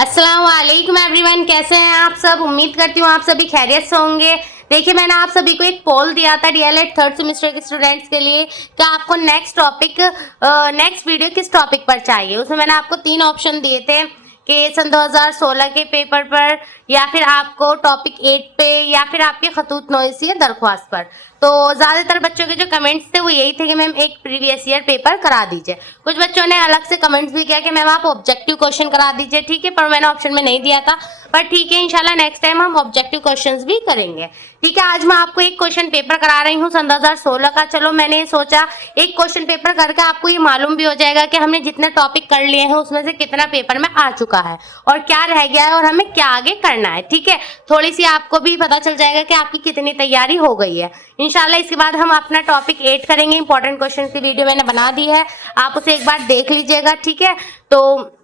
अस्सलाम वालेकुम एवरीवन, कैसे हैं आप सब। उम्मीद करती हूँ आप सभी खैरियत से होंगे। देखिए, मैंने आप सभी को एक पोल दिया था डीएलएड थर्ड सेमेस्टर के स्टूडेंट्स के लिए कि आपको नेक्स्ट वीडियो किस टॉपिक पर चाहिए। उसमें मैंने आपको 3 ऑप्शन दिए थे कि सन 2016 के पेपर पर, या फिर आपको टॉपिक 8 पे, या फिर आपके खतूत नोइसी दरख्वास्त पर। तो ज़्यादातर बच्चों के जो कमेंट्स थे वो यही थे कि मैम एक प्रीवियस ईयर पेपर करा दीजिए। कुछ बच्चों ने अलग से कमेंट्स भी किया कि मैम आप ऑब्जेक्टिव क्वेश्चन करा दीजिए, ठीक है, पर मैंने ऑप्शन में नहीं दिया था। पर ठीक है, इंशाल्लाह नेक्स्ट टाइम हम ऑब्जेक्टिव क्वेश्चंस भी करेंगे। ठीक है, आज मैं आपको एक क्वेश्चन पेपर करा रही हूँ सन 2016 का। चलो, मैंने सोचा एक क्वेश्चन पेपर करके आपको ये मालूम भी हो जाएगा कि हमने जितने टॉपिक कर लिए हैं उसमें से कितना पेपर में आ चुका है और क्या रह गया है और हमें क्या आगे करना है। ठीक है, थोड़ी सी आपको भी पता चल जाएगा कि आपकी कितनी तैयारी हो गई है। इंशाल्लाह इसके बाद हम अपना टॉपिक 8 करेंगे। इंपॉर्टेंट क्वेश्चन की वीडियो मैंने बना दी है, आप उसे एक बार देख लीजिएगा। ठीक है, तो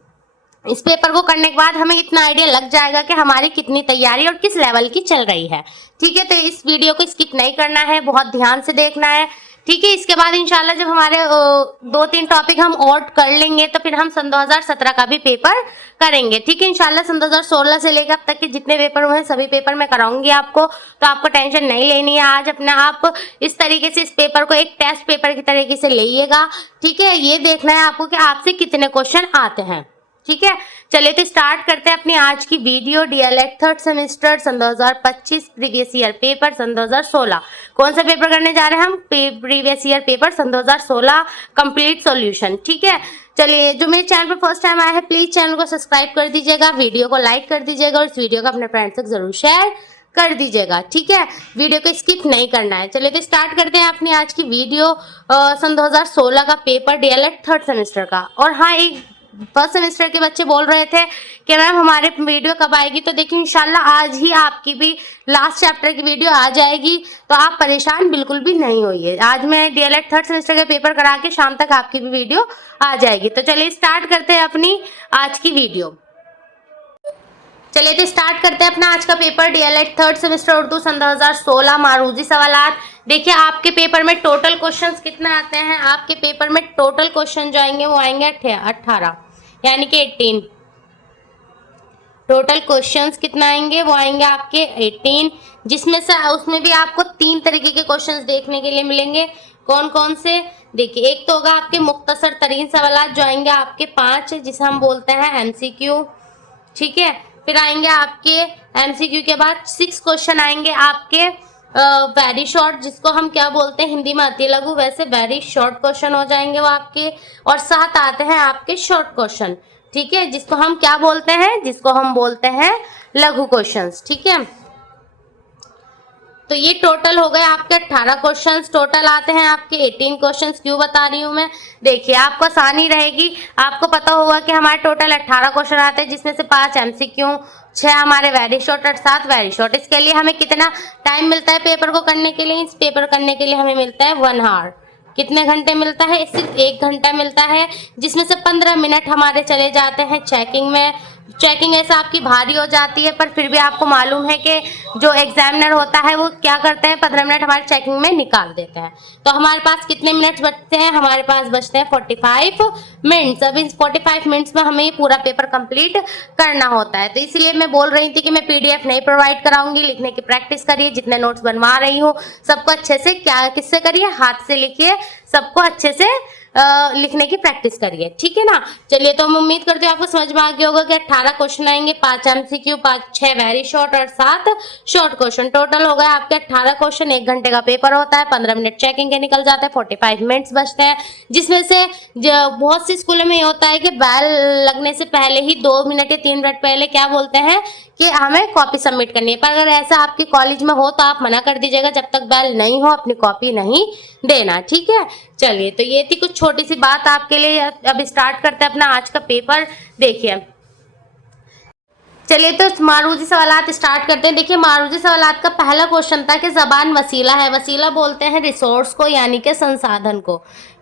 इस पेपर को करने के बाद हमें इतना आइडिया लग जाएगा कि हमारी कितनी तैयारी और किस लेवल की चल रही है। ठीक है, तो इस वीडियो को स्किप नहीं करना है, बहुत ध्यान से देखना है। ठीक है, इसके बाद इंशाल्लाह जब हमारे 2-3 टॉपिक हम और कर लेंगे तो फिर हम सन 2017 का भी पेपर करेंगे। ठीक है, इंशाल्लाह सन 2016 से लेकर अब तक के जितने पेपर हुए हैं सभी पेपर मैं कराऊंगी आपको, तो आपको टेंशन नहीं लेनी है। आज अपने आप इस तरीके से इस पेपर को एक टेस्ट पेपर की तरीके से लीजिएगा। ठीक है, ये देखना है आपको कि आपसे कितने क्वेश्चन आते हैं। ठीक है, चलिए तो स्टार्ट करते हैं अपनी आज की वीडियो। डीएलएड थर्ड सेमेस्टर सन 2025 प्रीवियस ईयर पेपर सन 2016। कौन सा पेपर करने जा रहे हैं हम? प्रीवियस ईयर पेपर सन 2016 कंप्लीट सॉल्यूशन। ठीक है, चलिए, जो मेरे चैनल पर फर्स्ट टाइम आया है प्लीज चैनल को सब्सक्राइब कर दीजिएगा, वीडियो को लाइक कर दीजिएगा और इस वीडियो को अपने फ्रेंड्स तक जरूर शेयर कर दीजिएगा। ठीक है, वीडियो को स्किप नहीं करना है। चलिए तो स्टार्ट करते हैं अपनी आज की वीडियो। सन 2016 का पेपर डीएलएड थर्ड सेमेस्टर का। और हाँ, एक फर्स्ट सेमेस्टर के बच्चे बोल रहे थे कि मैम हमारे वीडियो कब आएगी, तो देखिए इंशाल्लाह आज ही आपकी भी लास्ट चैप्टर की वीडियो आ जाएगी, तो आप परेशान बिल्कुल भी नहीं होइए। आज मैं डीएलएड थर्ड सेमेस्टर का पेपर करा के शाम तक आपकी भी वीडियो आ जाएगी। तो चलिए स्टार्ट करते हैं अपनी आज की वीडियो। चलिए तो स्टार्ट करते हैं अपना आज का paper DElEd third semester Urdu सन 2016 मारूजी सवालात। देखिए, आपके पेपर में टोटल क्वेश्चंस कितने आते हैं? आपके पेपर में टोटल क्वेश्चन जो आएंगे वो आएंगे 18, यानी कि 18। टोटल क्वेश्चंस कितना आएंगे? वो आएंगे आपके 18, जिसमें से उसमें भी आपको 3 तरीके के क्वेश्चंस देखने के लिए मिलेंगे। कौन कौन से? देखिए, एक तो होगा आपके मुख्तसर तरीन सवालात जो आएंगे आपके 5, जिसे हम बोलते हैं एमसीक्यू। ठीक है, फिर आएंगे आपके एमसीक्यू के बाद 6 क्वेश्चन आएंगे आपके वेरी शॉर्ट, जिसको हम क्या बोलते हैं हिंदी में अति लघु, वैसे वेरी शॉर्ट क्वेश्चन हो जाएंगे वो आपके। और 7 आते हैं आपके शॉर्ट क्वेश्चन। ठीक है, जिसको हम क्या बोलते हैं? जिसको हम बोलते हैं लघु क्वेश्चंस। ठीक है, तो ये टोटल हो गए आपके 18 क्वेश्चंस। टोटल आते हैं आपके 18 क्वेश्चंस। क्यों बता रही हूँ मैं? देखिए, आपको आसानी रहेगी, आपको पता होगा कि हमारे टोटल 18 क्वेश्चन आते हैं, जिसमें से 5 एमसीक्यू, 6 हमारे वेरी शॉर्ट और 7 वेरी शॉर्ट। इसके लिए हमें कितना टाइम मिलता है पेपर को करने के लिए? इस पेपर करने के लिए हमें मिलता है 1 आवर। कितने घंटे मिलता है? सिर्फ 1 घंटा मिलता है, जिसमें से 15 मिनट हमारे चले जाते हैं चेकिंग में। चेकिंग ऐसा आपकी भारी हो जाती है, पर फिर भी आपको मालूम है कि जो एग्जामिनर होता है वो क्या करते हैं, 15 मिनट हमारे चेकिंग में निकाल देते हैं। तो हमारे पास कितने मिनट्स बचते हैं? हमारे पास बचते हैं 45 मिनट्स। अब इन 45 मिनट्स में हमें ये पूरा पेपर कंप्लीट करना होता है। तो इसलिए मैं बोल रही थी कि मैं पीडीएफ नहीं प्रोवाइड कराऊंगी, लिखने की प्रैक्टिस करिए। जितने नोट्स बनवा रही हूँ सबको अच्छे से किससे करिए? हाथ से लिखिए, सबको अच्छे से लिखने की प्रैक्टिस करिए। ठीक है ना। चलिए, तो हम उम्मीद करते हैं आपको समझ में आ गया होगा कि 18 क्वेश्चन आएंगे, 5 एमसीक्यू, 6 वेरी शॉर्ट और 7 शॉर्ट क्वेश्चन। टोटल हो गए आपके 18 क्वेश्चन। 1 घंटे का पेपर होता है, 15 मिनट चेकिंग के निकल जाते हैं, 45 मिनट्स बचते हैं। जिसमें से बहुत सी स्कूलों में ये होता है कि बेल लगने से पहले ही 2 मिनट या 3 मिनट पहले क्या बोलते हैं कि हमें कॉपी सबमिट करनी है। पर अगर ऐसा आपके कॉलेज में हो तो आप मना कर दीजिएगा, जब तक बेल नहीं हो अपनी कॉपी नहीं देना। ठीक है, चलिए, तो ये थी कुछ छोटी सी बात आपके लिए। अब स्टार्ट करते हैं अपना आज का पेपर। देखिए, चलिए तो मारूजी सवालात स्टार्ट करते हैं। देखिए, मारूजी सवालात का पहला क्वेश्चन था कि जबान वसीला है। वसीला बोलते हैं रिसोर्स को, यानी कि संसाधन को,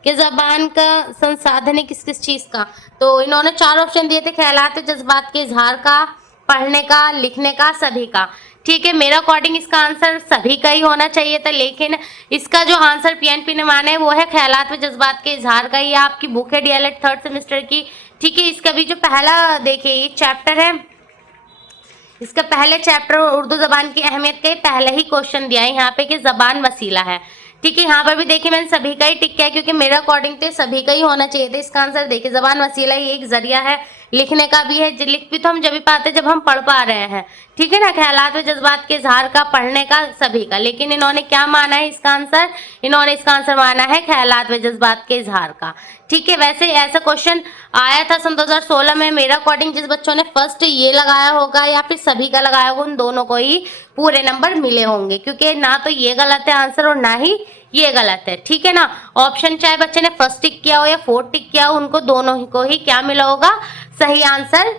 कि जबान का संसाधन है किस किस चीज़ का। तो इन्होंने 4 ऑप्शन दिए थे, ख्यालात जज्बात के इजहार का, पढ़ने का, लिखने का, सभी का। ठीक है, मेरा अकॉर्डिंग इसका आंसर सभी का ही होना चाहिए था, लेकिन इसका जो आंसर पीएनपी ने माना है वो है ख्यालात व जज्बात के इजहार का। ये आपकी बुक है डीएलएड थर्ड सेमेस्टर की। ठीक है, इसका भी जो पहला देखिए ये चैप्टर है, इसका पहले चैप्टर उर्दू जबान की अहमियत का पहले ही क्वेश्चन दिया है यहाँ पे कि जबान वसीला है। ठीक है, यहाँ पर भी देखिए मैंने सभी का ही टिक किया क्योंकि मेरे अकॉर्डिंग तो सभी का ही होना चाहिए था इसका आंसर। देखिए जबान वसीला ये एक जरिया है, लिखने का भी है, लिख भी तो हम जब भी पाते जब हम पढ़ पा रहे हैं। ठीक है ना, ख्यालात व जज्बात के इजहार का, पढ़ने का, सभी का। लेकिन इन्होंने क्या माना है इसका आंसर, इन्होंने इसका आंसर माना है ख्यालात व जज्बात के इजहार का। ठीक है, वैसे ऐसा क्वेश्चन आया था सन 2016 में। मेरा अकॉर्डिंग जिस बच्चों ने फर्स्ट ये लगाया होगा या फिर सभी का लगाया होगा उन दोनों को ही पूरे नंबर मिले होंगे, क्योंकि ना तो ये गलत है आंसर और ना ही ये गलत है। ठीक है ना, ऑप्शन चाहे बच्चे ने फर्स्ट टिक किया हो या फोर्थ टिक किया हो, उनको दोनों ही को ही क्या मिला होगा, सही आंसर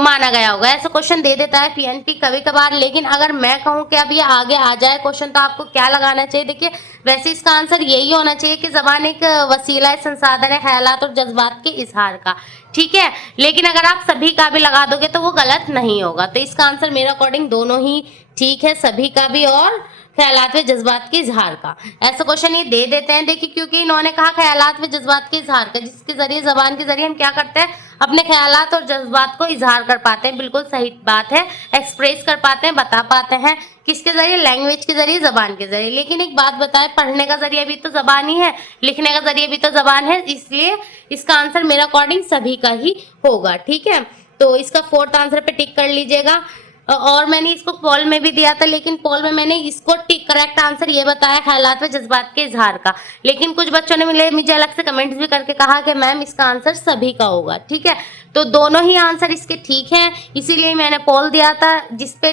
माना गया होगा। ऐसा क्वेश्चन दे देता है पीएनपी कभी कभार। लेकिन अगर मैं कहूँ कि अब ये आगे आ जाए क्वेश्चन तो आपको क्या लगाना चाहिए, देखिए वैसे इसका आंसर यही होना चाहिए कि जबान एक वसीला है, संसाधन है ख्यालात और जज्बात के इजहार का। ठीक है, लेकिन अगर आप सभी का भी लगा दोगे तो वो गलत नहीं होगा। तो इसका आंसर मेरे अकॉर्डिंग दोनों ही ठीक है, सभी का भी और ख्यालात व जज्बात के इजहार का। ऐसा क्वेश्चन ये दे देते हैं देखिए, क्योंकि इन्होंने कहा ख्यालात व जज्बात के इजहार का, जिसके जरिए जबान के जरिए हम क्या करते हैं, अपने ख्यालात और जज्बात को इजहार कर पाते हैं। बिल्कुल सही बात है, एक्सप्रेस कर पाते हैं, बता पाते हैं। किसके जरिए, लैंग्वेज के जरिए, जबान के जरिए। लेकिन एक बात बताएं, पढ़ने का जरिया भी तो जबान ही है, लिखने का जरिए भी तो जबान है, इसलिए इसका आंसर मेरा अकॉर्डिंग सभी का ही होगा। ठीक है, तो इसका फोर्थ आंसर पे टिक कर लीजिएगा। और मैंने इसको पोल में भी दिया था, लेकिन पोल में मैंने इसको टिक करेक्ट आंसर ये बताया ख्यालात व जज्बात के इजहार का। लेकिन कुछ बच्चों ने मुझे अलग से कमेंट्स भी करके कहा कि मैम इसका आंसर सभी का होगा। ठीक है, तो दोनों ही आंसर इसके ठीक हैं, इसीलिए मैंने पोल दिया था जिसपे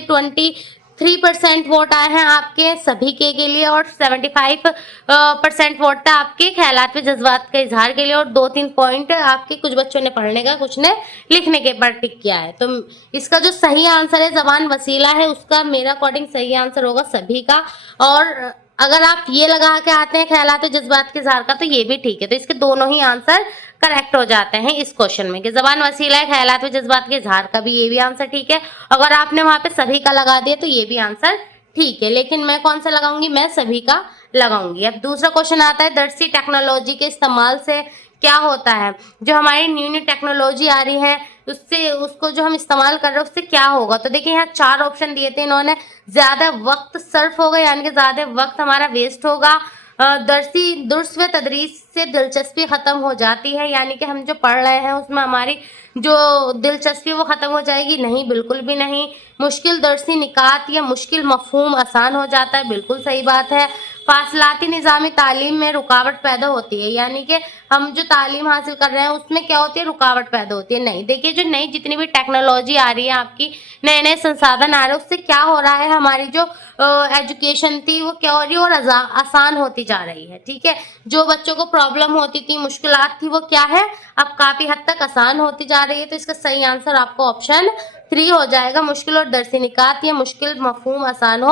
23% वोट आए हैं आपके सभी के लिए और 75% वोट था आपके ख्यालात व जज्बात के इजहार के लिए और 2-3 पॉइंट आपके कुछ बच्चों ने पढ़ने का, कुछ ने लिखने के पर टिक किया है। तो इसका जो सही आंसर है जबान वसीला है, उसका मेरा अकॉर्डिंग सही आंसर होगा सभी का। और अगर आप ये लगा के आते हैं ख्यालात व जज्बात के इजहार का तो ये भी ठीक है। तो इसके दोनों ही आंसर करेक्ट हो जाते हैं इस क्वेश्चन में कि जबान वसीला है, ख्यालात व जज्बात के इजहार का भी ये भी आंसर ठीक है। अगर आपने वहां पे सभी का लगा दिया तो ये भी आंसर ठीक है, लेकिन मैं कौन सा लगाऊंगी, मैं सभी का लगाऊंगी। अब दूसरा क्वेश्चन आता है, दरसी टेक्नोलॉजी के इस्तेमाल से क्या होता है, जो हमारी न्यू टेक्नोलॉजी आ रही है उससे, उसको जो हम इस्तेमाल कर रहे हैं उससे क्या होगा। तो देखिए यहाँ 4 ऑप्शन दिए थे इन्होंने, ज्यादा वक्त सर्फ होगा यानी कि ज्यादा वक्त हमारा वेस्ट होगा, दुर्स व तदरीस से दिलचस्पी खत्म हो जाती है, यानी कि हम जो पढ़ रहे हैं उसमें हमारी जो दिलचस्पी वो खत्म हो जाएगी, नहीं बिल्कुल भी नहीं। मुश्किल दरसी निकात या मुश्किल मफहूम आसान हो जाता है, बिल्कुल सही बात है। फासलाती निज़ामी तालीम में रुकावट पैदा होती है, यानी कि हम जो तालीम हासिल कर रहे हैं उसमें क्या होती है, रुकावट पैदा होती है। नहीं, देखिए जो नई जितनी भी टेक्नोलॉजी आ रही है आपकी, नए नए संसाधन आ रहे हैं, उससे क्या हो रहा है, हमारी जो एजुकेशन थी वो क्या हो रही है और आसान होती जा रही है। ठीक है, जो बच्चों को प्रॉब्लम होती थी, मुश्किलात थी, वो क्या है, अब काफी हद तक आसान होती जा रही है। तो इसका सही आंसर आपको ऑप्शन 3 हो जाएगा, मुश्किल और दरसी निकात या मुश्किल मफहूम आसान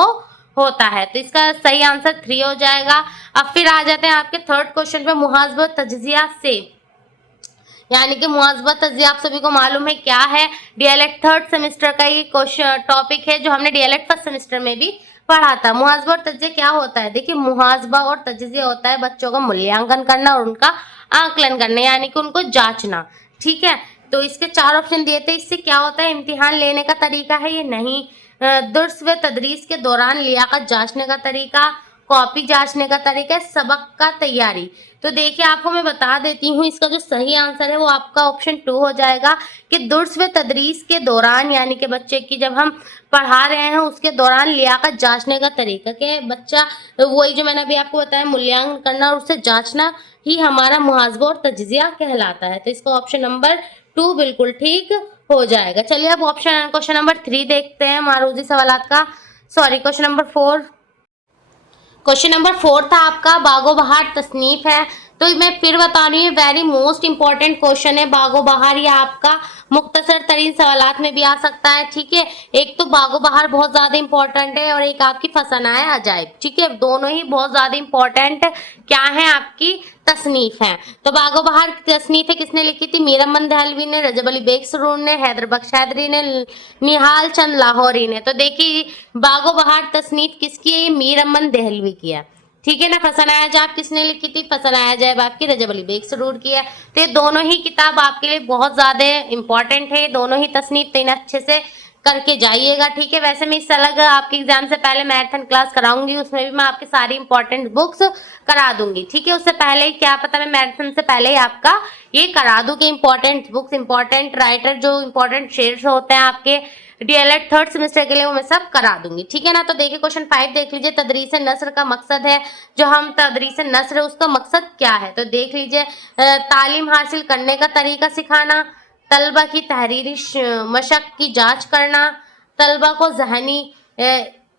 होता है। तो इसका सही आंसर 3 हो जाएगा। अब फिर आ जाते हैं आपके थर्ड क्वेश्चन पे, मुहासबा तज्जिया से, यानी कि मुहासबा तज्जिया आप सभी को मालूम है क्या है, डीएलएड थर्ड सेमेस्टर का ये क्वेश्चन टॉपिक है जो हमने डीएलएड फर्स्ट सेमेस्टर में भी पढ़ा था। मुहासबा और तज्जिया क्या होता है, देखिए मुहासबा और तज्जिया होता है बच्चों का मूल्यांकन करना और उनका आकलन करना, यानी कि उनको जांचना। ठीक है, तो इसके 4 ऑप्शन दिए थे, इससे क्या होता है, इम्तिहान लेने का तरीका है ये नहीं, दुर्स व तदरीस के दौरान लियाकत जांचने का तरीका, कॉपी जांचने का तरीका, सबक का तैयारी। तो देखिए आपको मैं बता देती हूँ, इसका जो सही आंसर है वो आपका ऑप्शन 2 हो जाएगा कि दुर्स व तदरीस के दौरान, यानी कि बच्चे की जब हम पढ़ा रहे हैं उसके दौरान लियाकत जांचने का तरीका के बच्चा, वही जो मैंने अभी आपको बताया, मूल्यांकन करना और उसे जांचना ही हमारा मुहासबा और तज्जिया कहलाता है। तो इसका ऑप्शन नंबर 2 बिल्कुल ठीक हो जाएगा। चलिए अब क्वेश्चन नंबर 3 देखते हैं मारूजी सवालात का, sorry question number 4। Question number 4 था आपका, बागो बहार तसनीफ है। तो मैं फिर बता रही हूँ, वेरी मोस्ट इंपॉर्टेंट क्वेश्चन है बागो बहार। ये आपका मुख्तसर तरीन सवालात में भी आ सकता है, ठीक है। एक तो बागो बहार बहुत ज्यादा इंपॉर्टेंट है और एक आपकी फसनाए अजायब, ठीक है। दोनों ही बहुत ज्यादा इंपॉर्टेंट क्या है, आपकी तसनीफ है। तो बागो बहार की तसनीफ है किसने लिखी थी? मीर अमन दहलवी ने, रजब अली बेग सरूर ने, हैदर बख्श हैदरी ने, निहाल चंद लाहौरी ने। तो देखिए बागो बहार तसनीफ किसकी है? ये मीर अमन दहलवी की है, ठीक है ना। फसनाए अजायब किसने लिखी थी? फसनाए अजायब आपकी रजब अली बेग सरूर की है। तो ये दोनों ही किताब आपके लिए बहुत ज्यादा इंपॉर्टेंट है, दोनों ही तसनीफ, तो इन्हें अच्छे से करके जाइएगा, ठीक है। वैसे मैं इस अलग आपके एग्जाम से पहले मैराथन क्लास कराऊंगी, उसमें भी मैं आपकी सारी इंपॉर्टेंट बुक्स करा दूंगी, ठीक है। उससे पहले ही क्या पता मैं मैराथन से पहले ही आपका ये करा दूं कि इंपॉर्टेंट बुक्स, इंपॉर्टेंट राइटर, जो इंपॉर्टेंट शेयर्स होते हैं आपके डीएलएड थर्ड सेमेस्टर के लिए, वो मैं सब करा दूंगी, ठीक है ना। तो देखिए क्वेश्चन 5 देख लीजिए, तदरीस नस्र का मकसद है। जो हम तदरीस नस्र है उसका मकसद क्या है? तो देख लीजिए, तालीम हासिल करने का तरीका सिखाना, तलबा की तहरीरी मशक की जांच करना, तलबा को जहनी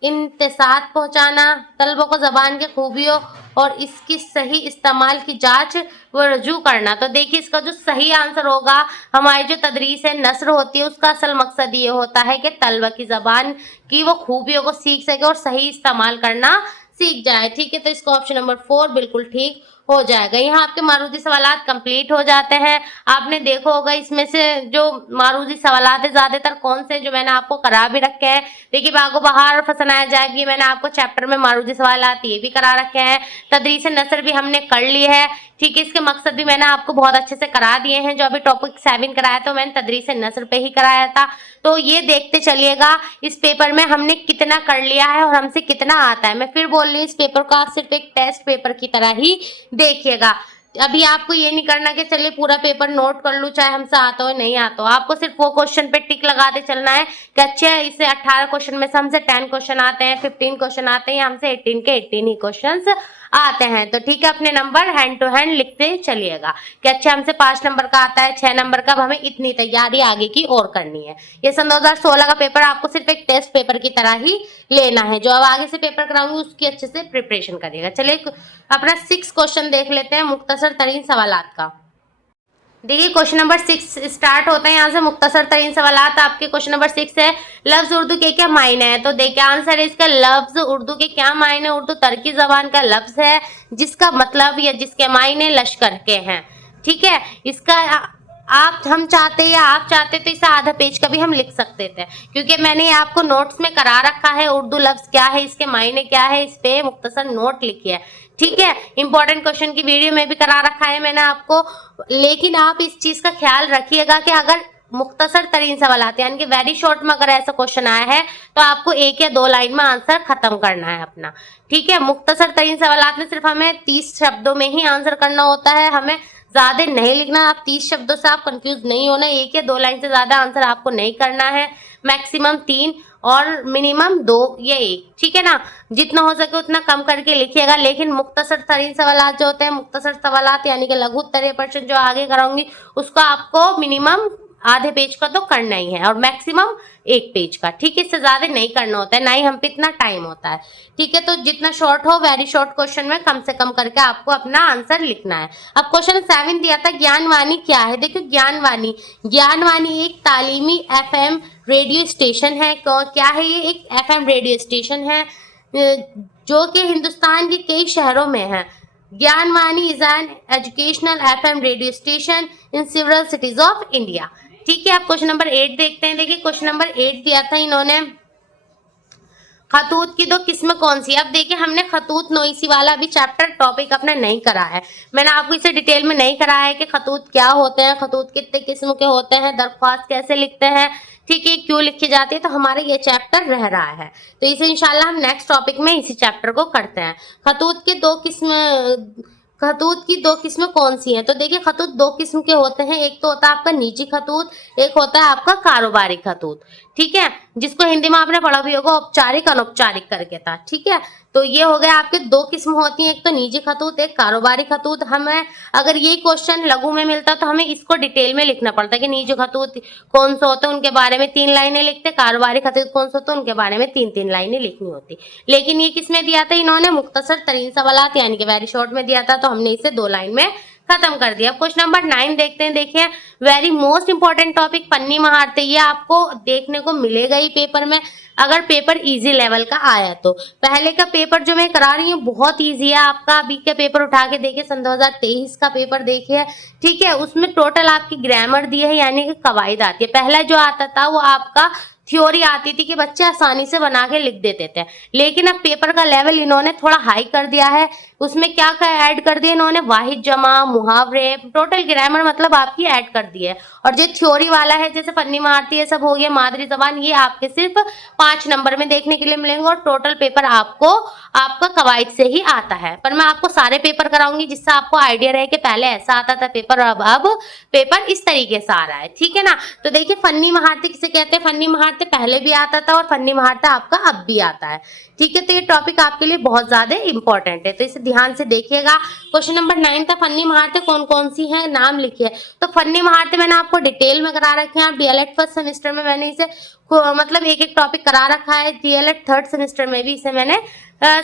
इंतसात पहुंचाना, तलबा को जबान के खूबियों और इसकी सही इस्तेमाल की जांच व रजू करना। तो देखिए इसका जो सही आंसर होगा, हमारी जो तदरीस नस्र होती है उसका असल मकसद ये होता है कि तलबा की जबान की वो खूबियों को सीख सके और सही इस्तेमाल करना सीख जाए, ठीक है। तो इसका ऑप्शन नंबर 4 बिल्कुल ठीक हो जाएगा। यहाँ आपके मारूदी सवालात कंप्लीट हो जाते हैं। आपने देखा होगा इसमें से जो मारूदी सवालात है ज्यादातर कौन से जो मैंने आपको करा भी रखे हैं। देखिए बागो बहार और फसनाया जाएगी, मैंने आपको चैप्टर में मारूदी सवालात ये भी करा रखे हैं। तदरीस नसर भी हमने कर ली है, ठीक है। इसके मकसद भी मैंने आपको बहुत अच्छे से करा दिए हैं। जो अभी टॉपिक 7 कराया था मैंने तदरीस नसर पे ही कराया था। तो ये देखते चलिएगा इस पेपर में हमने कितना कर लिया है और हमसे कितना आता है। मैं फिर बोल रही हूँ इस पेपर को आप सिर्फ एक टेस्ट पेपर की तरह ही देखिएगा। अभी आपको ये नहीं करना कि चलिए पूरा पेपर नोट कर लूं चाहे हमसे आता हो नहीं आता हो। आपको सिर्फ वो क्वेश्चन पे टिक लगाते चलना है कि अच्छा इससे 18 क्वेश्चन में से हमसे 10 क्वेश्चन आते हैं, 15 क्वेश्चन आते हैं, हमसे 18 के 18 ही क्वेश्चंस आते हैं। तो ठीक है, अपने नंबर हैंड टू हैंड लिखते चलिएगा कि अच्छा हमसे 5 नंबर का आता है, 6 नंबर का, हमें इतनी तैयारी आगे की और करनी है। ये सन 2016 का पेपर आपको सिर्फ एक टेस्ट पेपर की तरह ही लेना है। जो अब आगे से पेपर कराऊंगी उसकी अच्छे से प्रिपरेशन करिएगा। चलिए अपना 6 क्वेश्चन देख लेते हैं मुख्तसर तरीन सवालात का। देखिए क्वेश्चन नंबर 6 स्टार्ट होता है यहाँ से। मुख्तसर तरीन सवालात आपके क्वेश्चन नंबर 6 है, लफ्ज उर्दू के क्या मायने हैं? तो देखिए आंसर है इसका, लफ्ज उर्दू के क्या मायने? उर्दू तर्की जबान का लफ्ज है जिसका मतलब या जिसके मायने लश्कर के हैं, ठीक है। इसका हम चाहते या आप चाहते तो इसे आधा पेज का भी हम लिख सकते थे, क्योंकि मैंने आपको नोट्स में करा रखा है उर्दू लफ्ज क्या है, इसके मायने क्या है, इस पे मुख्तसर नोट लिखी है, ठीक है। इंपॉर्टेंट क्वेश्चन की वीडियो में भी करा रखा है मैंने आपको। लेकिन आप इस चीज का ख्याल रखिएगा कि अगर मुख्तसर तरीन सवालात यानी कि वेरी शॉर्ट में अगर ऐसा क्वेश्चन आया है तो आपको 1 या 2 लाइन में आंसर खत्म करना है अपना, ठीक है। मुख्तसर तरीन सवालात में सिर्फ हमें 30 शब्दों में ही आंसर करना होता है, हमें ज्यादा नहीं लिखना। आप 30 शब्दों से आप कंफ्यूज नहीं होना, 1 या 2 लाइन से ज्यादा आंसर आपको नहीं करना है। मैक्सिमम 3 और मिनिमम 2 या 1, ठीक है ना। जितना हो सके उतना कम करके लिखिएगा। लेकिन मुख्तसर तरीन सवालात जो होते हैं, मुख्तसर सवालात यानी कि लघु उत्तरीय प्रश्न जो आगे कराऊंगी उसको आपको मिनिमम आधे पेज का तो करना ही है और मैक्सिमम 1 पेज का, ठीक है। इससे ज्यादा नहीं करना होता है, ना ही हम पे इतना टाइम होता है, ठीक है। तो जितना शॉर्ट हो, वेरी शॉर्ट क्वेश्चन में कम से कम करके आपको अपना आंसर लिखना है। अब क्वेश्चन 7 दिया था, ज्ञानवाणी क्या है? देखो ज्ञानवाणी एक तालीमी FM रेडियो स्टेशन है। क्या है ये? एक FM रेडियो स्टेशन है जो कि हिंदुस्तान के कई शहरों में है। Gyanvani is an educational FM radio station in several cities of India, ठीक है। आप क्वेश्चन नंबर 8 देखते हैं। देखिए क्वेश्चन नंबर 8 दिया था इन्होंने, खतूत की 2 किस्में कौन सी? अब देखिए हमने खतूत नोईसी वाला भी चैप्टर टॉपिक अपना नहीं करा है, मैंने आपको इसे डिटेल में नहीं करा है कि खतूत क्या होते हैं, खतूत कितने किस्म के होते हैं, दरख्वास्त कैसे लिखते हैं, ठीक है, क्यों लिखी जाती है। तो हमारा ये चैप्टर रह रहा है, तो इसे इंशाल्लाह हम नेक्स्ट टॉपिक में इसी चैप्टर को करते हैं। खतूत की 2 किस्में कौन सी हैं? तो देखिए खतूत 2 किस्म के होते हैं, एक तो होता है आपका निजी खतूत, एक होता है आपका कारोबारी खतूत, ठीक है, जिसको हिंदी में आपने पढ़ा भी होगा, औपचारिक अनौपचारिक करके था। ठीक है, तो ये हो गया आपके दो किस्म होती हैं, एक तो निजी खतूत, एक कारोबारी खतूत। हमें अगर ये क्वेश्चन लघु में मिलता तो हमें इसको डिटेल में लिखना पड़ता कि निजी खतूत कौन सा होता है, उनके बारे में 3 लाइनें लिखते, कारोबारी खतूत कौन सा होता है, उनके बारे में 3-3 लाइनें लिखनी होती। लेकिन ये किसमें दिया था, इन्होंने मुख्तसर तरीन सवालात यानी कि वेरी शॉर्ट में दिया था, तो हमने इसे 2 लाइन में खत्म कर दिया। क्वेश्चन नंबर 9 देखते हैं। देखिए, वेरी मोस्ट इंपॉर्टेंट टॉपिक फन्नी महारतें, ये आपको देखने को मिलेगा ही पेपर में, अगर पेपर इजी लेवल का आया तो। पहले का पेपर जो मैं करा रही हूँ बहुत इजी है आपका, अभी का पेपर उठा के देखिए, सन 2023 का पेपर देखिए। ठीक है, उसमें टोटल आपकी ग्रामर दी है यानी कि कवायद आती है। पहला जो आता था वो आपका थ्योरी आती थी कि बच्चे आसानी से बना के लिख देते थे, लेकिन अब पेपर का लेवल इन्होंने थोड़ा हाई कर दिया है। उसमें क्या क्या ऐड कर दिया इन्होंने, वाहिद जमा, मुहावरे, टोटल ग्रामर मतलब आपकी ऐड कर दी है। और जो थ्योरी वाला है जैसे फन्नी महारती ये सब हो गया, मादरी जबान, ये आपके सिर्फ 5 नंबर में देखने के लिए मिलेंगे और टोटल पेपर आपको आपका कवायद से ही आता है। पर मैं आपको सारे पेपर कराऊंगी जिससे आपको आइडिया रहे कि पहले ऐसा आता था पेपर और अब पेपर इस तरीके से आ रहा है। ठीक है ना, तो देखिए फन्नी महारती किसे कहते हैं, फन्नी महारती पहले भी आता था और फन्नी महारती आपका अब भी आता है। ठीक है, तो ये टॉपिक आपके लिए बहुत ज्यादा इंपॉर्टेंट है, तो इसे ध्यान से देखिएगा। क्वेश्चन नंबर 9 था, फन्नी महारतें कौन कौन सी हैं, नाम लिखिए। तो फन्नी महारतें मैंने आपको डिटेल में करा रखे हैं, आप डीएलएड फर्स्ट सेमेस्टर में मैंने इसे मतलब एक एक टॉपिक करा रखा है, डीएलएड थर्ड सेमेस्टर में भी इसे मैंने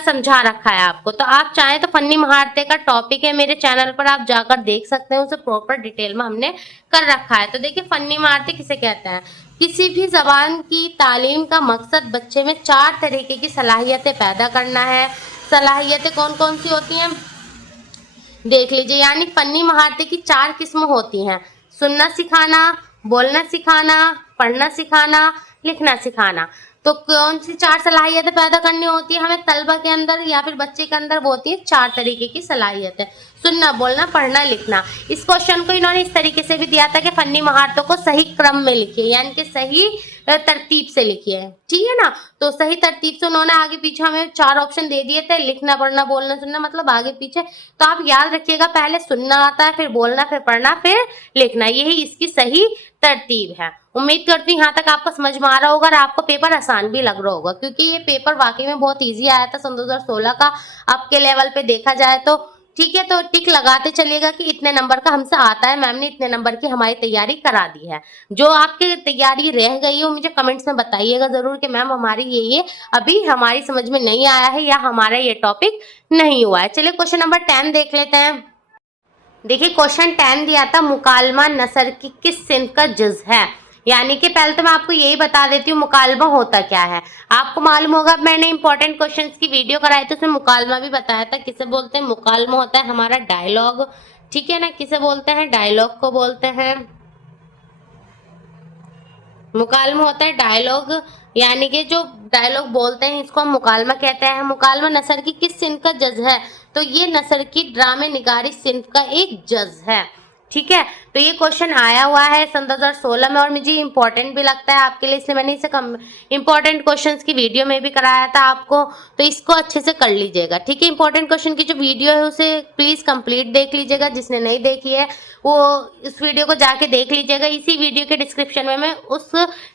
समझा रखा है आपको। तो आप चाहें तो फन्नी महारतें का टॉपिक है मेरे चैनल पर, आप जाकर देख सकते हैं, उसे प्रॉपर डिटेल में हमने कर रखा है। तो देखिए फन्नी महारतें किसे कहते हैं, किसी भी जबान की तालीम का मकसद बच्चे में 4 तरीके की सलाहियतें पैदा करना है। सलाहियतें कौन कौन सी होती हैं देख लीजिए, यानी फन्नी महारतें की 4 किस्म होती हैं, सुनना सिखाना, बोलना सिखाना, पढ़ना सिखाना, लिखना सिखाना। तो कौन सी 4 सलाहियतें पैदा करनी होती है हमें तलबा के अंदर या फिर बच्चे के अंदर, वो होती है 4 तरीके की सलाहियतें, सुनना, बोलना, पढ़ना, लिखना। इस क्वेश्चन को इन्होंने इस तरीके से भी दिया था कि फन्नी महारतों को सही क्रम में लिखिए, यानी कि सही तरतीब से लिखिए। ठीक है ना, तो सही तरतीब से उन्होंने आगे पीछे हमें 4 ऑप्शन दे दिए थे, लिखना, पढ़ना, बोलना, सुनना, मतलब आगे पीछे। तो आप याद रखिएगा, पहले सुनना आता है, फिर बोलना, फिर पढ़ना, फिर लिखना, यही इसकी सही तरतीब है। उम्मीद करती हूँ यहाँ तक आपको समझ में आ रहा होगा और आपको पेपर आसान भी लग रहा होगा, क्योंकि ये पेपर वाकई में बहुत इजी आया था सन 2016 का आपके लेवल पे देखा जाए तो। ठीक है, तो टिक लगाते चलिएगा कि इतने नंबर का हमसे आता है, मैम ने इतने नंबर की हमारी तैयारी करा दी है। जो आपकी तैयारी रह गई हो मुझे कमेंट्स में बताइएगा जरूर कि मैम हमारी ये अभी हमारी समझ में नहीं आया है या हमारा ये टॉपिक नहीं हुआ है। चलिए क्वेश्चन नंबर 10 देख लेते हैं। देखिए क्वेश्चन 10 दिया था, मुकालमा नसर की किस सिंफ का जुज है। यानी कि पहले तो मैं आपको यही बता देती हूँ मुकालमा होता क्या है। आपको मालूम होगा मैंने इंपॉर्टेंट क्वेश्चंस की वीडियो कराई थी, उसमें मुकालमा भी बताया था। किसे बोलते हैं, मुकालमा होता है हमारा डायलॉग। ठीक है ना, किसे बोलते हैं, डायलॉग को बोलते हैं। मुकालमा होता है डायलॉग, यानी कि जो डायलॉग बोलते हैं इसको हम मुकालमा कहते हैं। मुकालमा नसर की किस सिंफ का जज है, तो ये नसर की ड्रामे निगारी सिंफ का एक जज है। ठीक है, तो ये क्वेश्चन आया हुआ है सन 2016 में और मुझे इंपॉर्टेंट भी लगता है आपके लिए, इसलिए मैंने इसे इंपॉर्टेंट क्वेश्चंस की वीडियो में भी कराया था आपको, तो इसको अच्छे से कर लीजिएगा। ठीक है, इंपॉर्टेंट क्वेश्चन की जो वीडियो है उसे प्लीज कंप्लीट देख लीजिएगा, जिसने नहीं देखी है वो इस वीडियो को जाके देख लीजिएगा। इसी वीडियो के डिस्क्रिप्शन में मैं उस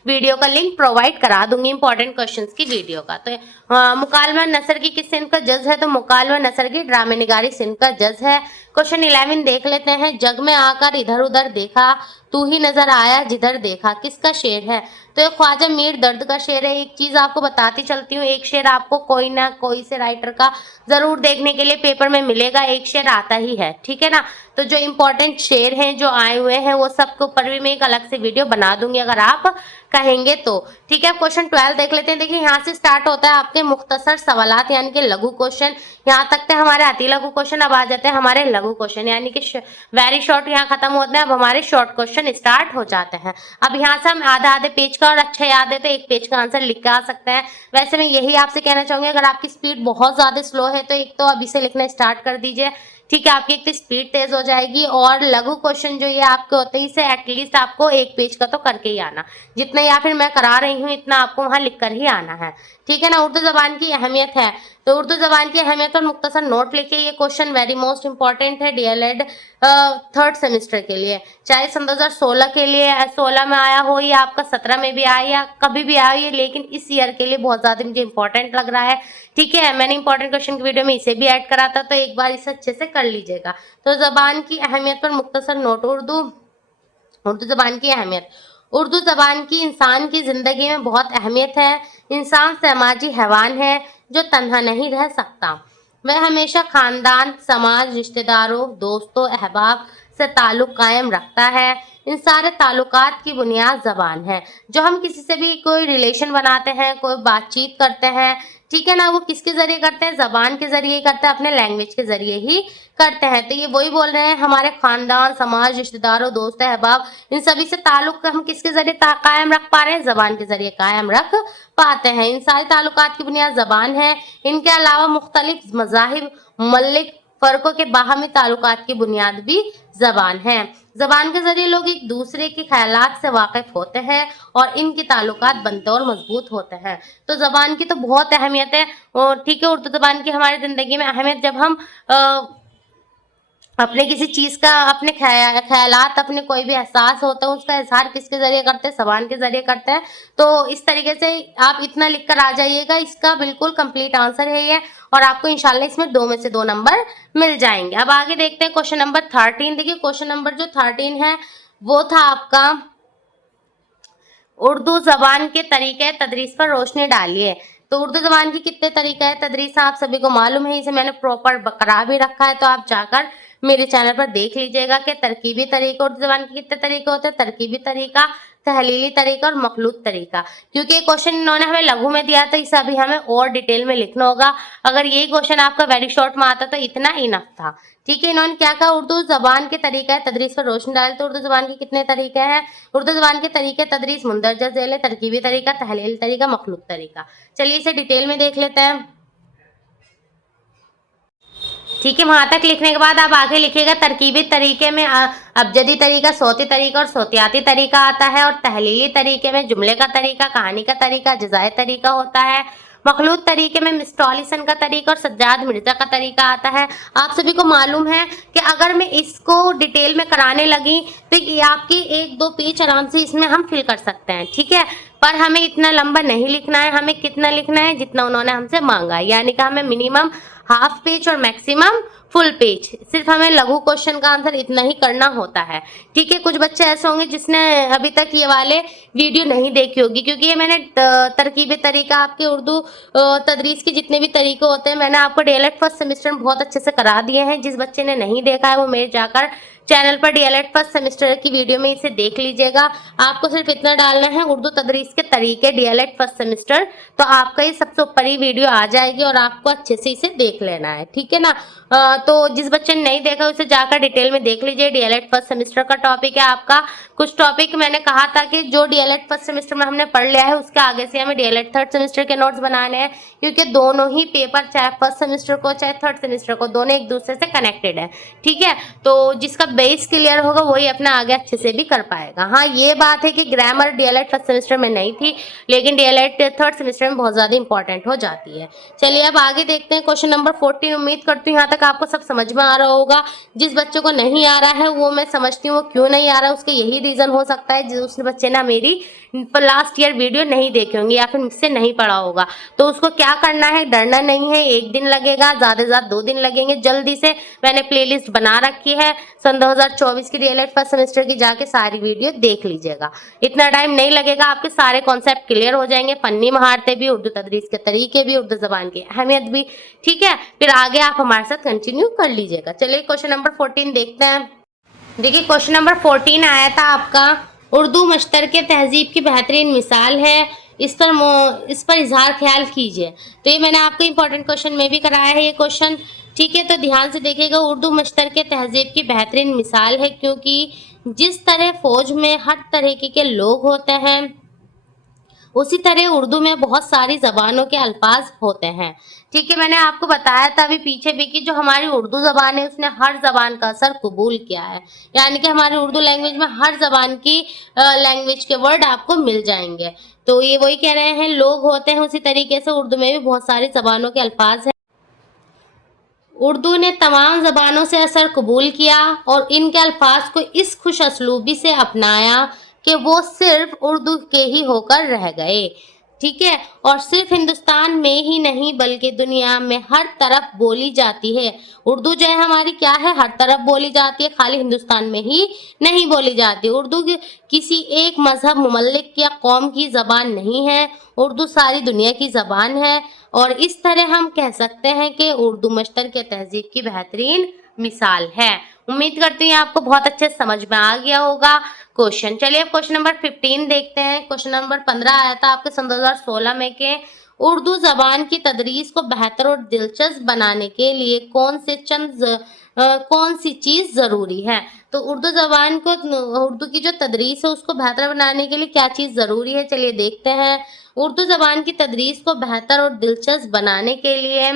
वीडियो का लिंक प्रोवाइड करा दूंगी इंपॉर्टेंट क्वेश्चंस की वीडियो का। तो मुकालमा नसर की किस सिंफ का जज है, तो मुकालमा नसर की ड्रामे निगारी सिंफ का जज है। क्वेश्चन 11 देख लेते हैं, जग में आकर इधर उधर देखा, तू ही नजर आया जिधर देखा, किसका शेर है, तो ये ख्वाजा मीर दर्द का शेर है। एक चीज आपको बताती चलती हूँ, एक शेर आपको कोई ना कोई से राइटर का जरूर देखने के लिए पेपर में मिलेगा, एक शेर आता ही है। ठीक है ना, तो जो इंपॉर्टेंट शेर हैं जो आए हुए हैं वो सबके ऊपर भी मैं एक अलग से वीडियो बना दूंगी अगर आप कहेंगे तो। ठीक है, क्वेश्चन 12 देख लेते हैं। देखिए यहाँ से स्टार्ट होता है आपके मुख्तसर सवालात यानी कि लघु क्वेश्चन, यहाँ तक थे हमारे अति लघु क्वेश्चन, अब आ जाते हैं हमारे लघु क्वेश्चन यानी कि वेरी शॉर्ट यहाँ खत्म होते हैं, अब हमारे शॉर्ट क्वेश्चन स्टार्ट हो जाते हैं। अब यहाँ से हम आधा आधे पेज का और अच्छा याद है तो एक पेज का आंसर लिख के आ सकते हैं। वैसे मैं यही आपसे कहना चाहूंगी, अगर आपकी स्पीड बहुत ज्यादा स्लो है तो एक तो अभी से लिखना स्टार्ट कर दीजिए। ठीक है, आपकी एक तो स्पीड तेज हो जाएगी और लघु क्वेश्चन जो ये आपके होते हैं इसे एटलीस्ट आपको एक पेज का तो करके ही आना, जितना या फिर मैं करा रही हूँ इतना आपको वहां लिख कर ही आना है। ठीक है ना, उर्दू जबान की अहमियत है, तो उर्दू ज़बान की अहमियत पर मुख्तसर नोट लिखिए। ये क्वेश्चन वेरी मोस्ट इंपॉर्टेंट है डीएलएड थर्ड सेमेस्टर के लिए, चाहे सन 2016 के लिए 16 में आया हो या आपका 17 में भी आया या कभी भी आया, लेकिन इस ईयर के लिए बहुत ज़्यादा मुझे इंपॉर्टेंट लग रहा है। ठीक है, मैंने इंपॉर्टेंट क्वेश्चन की वीडियो में इसे भी ऐड करा था, तो एक बार इसे अच्छे से कर लीजिएगा। तो ज़बान की अहमियत पर मुख्तसर नोट। उर्दू ज़बान की अहमियत। उर्दू ज़बान की इंसान की ज़िंदगी में बहुत अहमियत है। इंसान समाजी हैवान है जो तन्हा नहीं रह सकता। वह हमेशा ख़ानदान, समाज, रिश्तेदारों, दोस्तों, अहबाब से ताल्लुक़ कायम रखता है। इन सारे ताल्लुकात की बुनियाद ज़बान है। जो हम किसी से भी कोई रिलेशन बनाते हैं, कोई बातचीत करते हैं, ठीक है ना, वो किसके ज़रिए करते हैं? ज़बान के ज़रिए करते हैं, अपने लैंग्वेज के ज़रिए ही करते हैं। तो ये वही बोल रहे हैं, हमारे ख़ानदान, समाज, रिश्तेदारों, दोस्त, अहबाब, इन सभी से ताल्लुक़ हम किसके ज़रिए कायम रख पा रहे हैं? ज़बान के ज़रिए कायम रख पाते हैं। इन सारे ताल्लुकात की बुनियाद ज़बान है। इनके अलावा मुख्तलिफ मज़ाहिब, मल्लिक फ़र्कों के बाहमी ताल्लुकात की बुनियाद भी ज़बान है। ज़बान के ज़रिए लोग एक दूसरे के ख़यालात से वाकिफ़ होते हैं और इनके ताल्लुकात बनते और मजबूत होते हैं। तो ज़बान की तो बहुत अहमियत है। ठीक है, उर्दू ज़बान की हमारी ज़िंदगी में अहमियत, जब हम अपने किसी चीज़ का, अपने ख़यालात, अपने कोई भी एहसास होता है, उसका इज़हार किसके ज़रिए करते हैं? ज़बान के ज़रिए करते हैं। तो इस तरीके से आप इतना लिख कर आ जाइएगा, इसका बिल्कुल कंप्लीट आंसर है ये, और आपको इंशाल्लाह इसमें 2 में से 2 नंबर मिल जाएंगे। अब आगे देखते हैं क्वेश्चन नंबर 13। देखिए क्वेश्चन नंबर जो 13 है वो था आपका, उर्दू ज़बान के तरीक़े तदरीस पर रोशनी डालिए। तो उर्दू ज़बान की कितने तरीक़े तदरीस आप सभी को मालूम है, इसे मैंने प्रॉपर बकरा भी रखा है, तो आप जाकर मेरे चैनल पर देख लीजिएगा कि तरकीबी तरीक़ा उर्दू ज़बान के कितने तरीक़े होते हैं। तरकीबी तरीक़ा, तहलीली तरीक़ा और मखलूत तरीक़ा। क्योंकि क्वेश्चन इन्होंने हमें लघु में दिया था, इसे अभी हमें और डिटेल में लिखना होगा। अगर यही क्वेश्चन आपका वेरी शॉर्ट में आता तो इतना इनफ था। ठीक है, इन्होंने क्या कहा? उर्दू ज़बान के तरीक़ा तदरीस पर रोशनी डाले। तो उर्दू ज़बान के कितने तरीक़े हैं? उर्दू ज़बान के तरीक़े तदरीस मुंदरजा झेल है, तरकीबी तरीक़ा, तहलीली तरीक़ा, मखलूत तरीक़ा। चलिए इसे डिटेल में देख लेते हैं। ठीक है, वहां तक लिखने के बाद आप आगे लिखिएगा। तरकीबी तरीके में अबजदी तरीका, सौती तरीका और सौतियाती तरीका आता है, और तहलीली तरीके में जुमले का तरीका, कहानी का तरीका, जज़ाए तरीका होता है। मखलूत तरीके में मिस्टॉलिसन का तरीका और सज्जाद मिर्जा का तरीका आता है। आप सभी को मालूम है कि अगर मैं इसको डिटेल में कराने लगी तो ये आपकी 1-2 पेज आराम से इसमें हम फिल कर सकते हैं। ठीक है, पर हमें इतना लंबा नहीं लिखना है। हमें कितना लिखना है? जितना उन्होंने हमसे मांगा है, यानी कि हमें मिनिमम हाफ पेज और मैक्सिमम फुल पेज। सिर्फ हमें लघु क्वेश्चन का आंसर इतना ही करना होता है। ठीक है, कुछ बच्चे ऐसे होंगे जिसने अभी तक ये वाले वीडियो नहीं देखी होगी, क्योंकि ये मैंने तरकीबी तरीका, आपके उर्दू तदरीस के जितने भी तरीके होते हैं, मैंने आपको डीएलएड फर्स्ट सेमेस्टर में बहुत अच्छे से करा दिए हैं। जिस बच्चे ने नहीं देखा है वो मेरे जाकर चैनल पर डीएलएड फर्स्ट सेमेस्टर की वीडियो में इसे देख लीजिएगा। आपको सिर्फ इतना डालना है, उर्दू तदरीस के तरीके डीएलएड फर्स्ट सेमेस्टर, तो आपका ये सबसे ऊपर ही वीडियो आ जाएगी और आपको अच्छे से इसे देख लेना है। ठीक है ना, तो जिस बच्चे ने नहीं देखा उसे जाकर डिटेल में देख लीजिए। डीएलएड फर्स्ट सेमेस्टर का टॉपिक है आपका, कुछ टॉपिक मैंने कहा था कि जो डीएलएड फर्स्ट सेमेस्टर में हमने पढ़ लिया है उसके आगे से हमें डीएलएड थर्ड सेमेस्टर के नोट्स बनाने हैं, क्योंकि दोनों ही पेपर, चाहे फर्स्ट सेमेस्टर को चाहे थर्ड सेमेस्टर को, दोनों एक दूसरे से कनेक्टेड है। ठीक है, तो जिसका बेस क्लियर होगा वही अपना आगे अच्छे से भी कर पाएगा। हाँ, ये बात है कि ग्रामर डीएलएड फर्स्ट सेमेस्टर में नहीं थी, लेकिन डीएलएड थर्ड सेमेस्टर में बहुत ज़्यादा इंपॉर्टेंट हो जाती है। चलिए अब आगे देखते हैं क्वेश्चन नंबर 14। उम्मीद करती हूँ यहाँ तक आपको सब समझ में आ रहा होगा। जिस बच्चों को नहीं आ रहा है वो मैं समझती हूँ वो क्यों नहीं आ रहा है, उसके यही रीज़न हो सकता है जिस बच्चे ने मेरी लास्ट ईयर वीडियो नहीं देखे होंगे या फिर मुझसे नहीं पढ़ा होगा। तो उसको क्या करना है? डरना नहीं है। 1 दिन लगेगा, ज़्यादा से ज़्यादा 2 दिन लगेंगे। जल्दी से मैंने प्लेलिस्ट बना रखी है सन 2024 की डीएलएड फर्स्ट सेमेस्टर की, जाके सारी वीडियो देख लीजिएगा। इतना टाइम नहीं लगेगा, आपके सारे कॉन्सेप्ट क्लियर हो जाएंगे। फन्नी महारतें भी, उर्दू तदरीस के तरीके भी, उर्दू ज़बान की अहमियत भी। ठीक है, फिर आगे आप हमारे साथ कंटिन्यू कर लीजिएगा। चलिए क्वेश्चन नंबर 14 देखते हैं। देखिए क्वेश्चन नंबर 14 आया था आपका, उर्दू मश्तरके तहजीब की बेहतरीन मिसाल है, इस पर इजहार ख्याल कीजिए। तो ये मैंने आपको इंपॉर्टेंट क्वेश्चन में भी कराया है ये क्वेश्चन। ठीक है, तो ध्यान से देखिएगा। उर्दू मश्तरके तहजीब की बेहतरीन मिसाल है, क्योंकि जिस तरह फौज में हर तरीके के लोग होते हैं उसी तरह उर्दू में बहुत सारी ज़बानों के अल्फाज होते हैं। ठीक है, मैंने आपको बताया था अभी पीछे भी कि जो हमारी उर्दू ज़बान है उसने हर ज़बान का असर कबूल किया है, यानी कि हमारी उर्दू लैंग्वेज में हर ज़बान की लैंग्वेज के वर्ड आपको मिल जाएंगे। तो ये वही कह रहे हैं, लोग होते हैं उसी तरीके से उर्दू में भी बहुत सारी ज़बानों के अल्फाज हैं। उर्दू ने तमाम ज़बानों से असर कबूल किया और इनके अल्फाज को इस खुश असलूबी से अपनाया कि वो सिर्फ उर्दू के ही होकर रह गए। ठीक है, और सिर्फ हिंदुस्तान में ही नहीं बल्कि दुनिया में हर तरफ बोली जाती है। उर्दू जो है हमारी क्या है, हर तरफ बोली जाती है, खाली हिंदुस्तान में ही नहीं बोली जाती। उर्दू किसी एक मजहब, मुमल्लिक या कौम की ज़बान नहीं है, उर्दू सारी दुनिया की ज़बान है। और इस तरह हम कह सकते हैं कि उर्दू मुश्तरक तहजीब की बेहतरीन मिसाल है। उम्मीद करती हूँ आपको बहुत अच्छे समझ में आ गया होगा क्वेश्चन। चलिए अब क्वेश्चन नंबर 15 देखते हैं। क्वेश्चन नंबर 15 आया था आपके सन 2016 में के उर्दू जबान की तदरीस को बेहतर और दिलचस्प बनाने के लिए कौन सी चीज जरूरी है। तो उर्दू जबान को, उर्दू की जो तदरीस है उसको बेहतर बनाने के लिए क्या चीज जरूरी है, चलिए देखते हैं। उर्दू जबान की तदरीस को बेहतर और दिलचस्प बनाने के लिए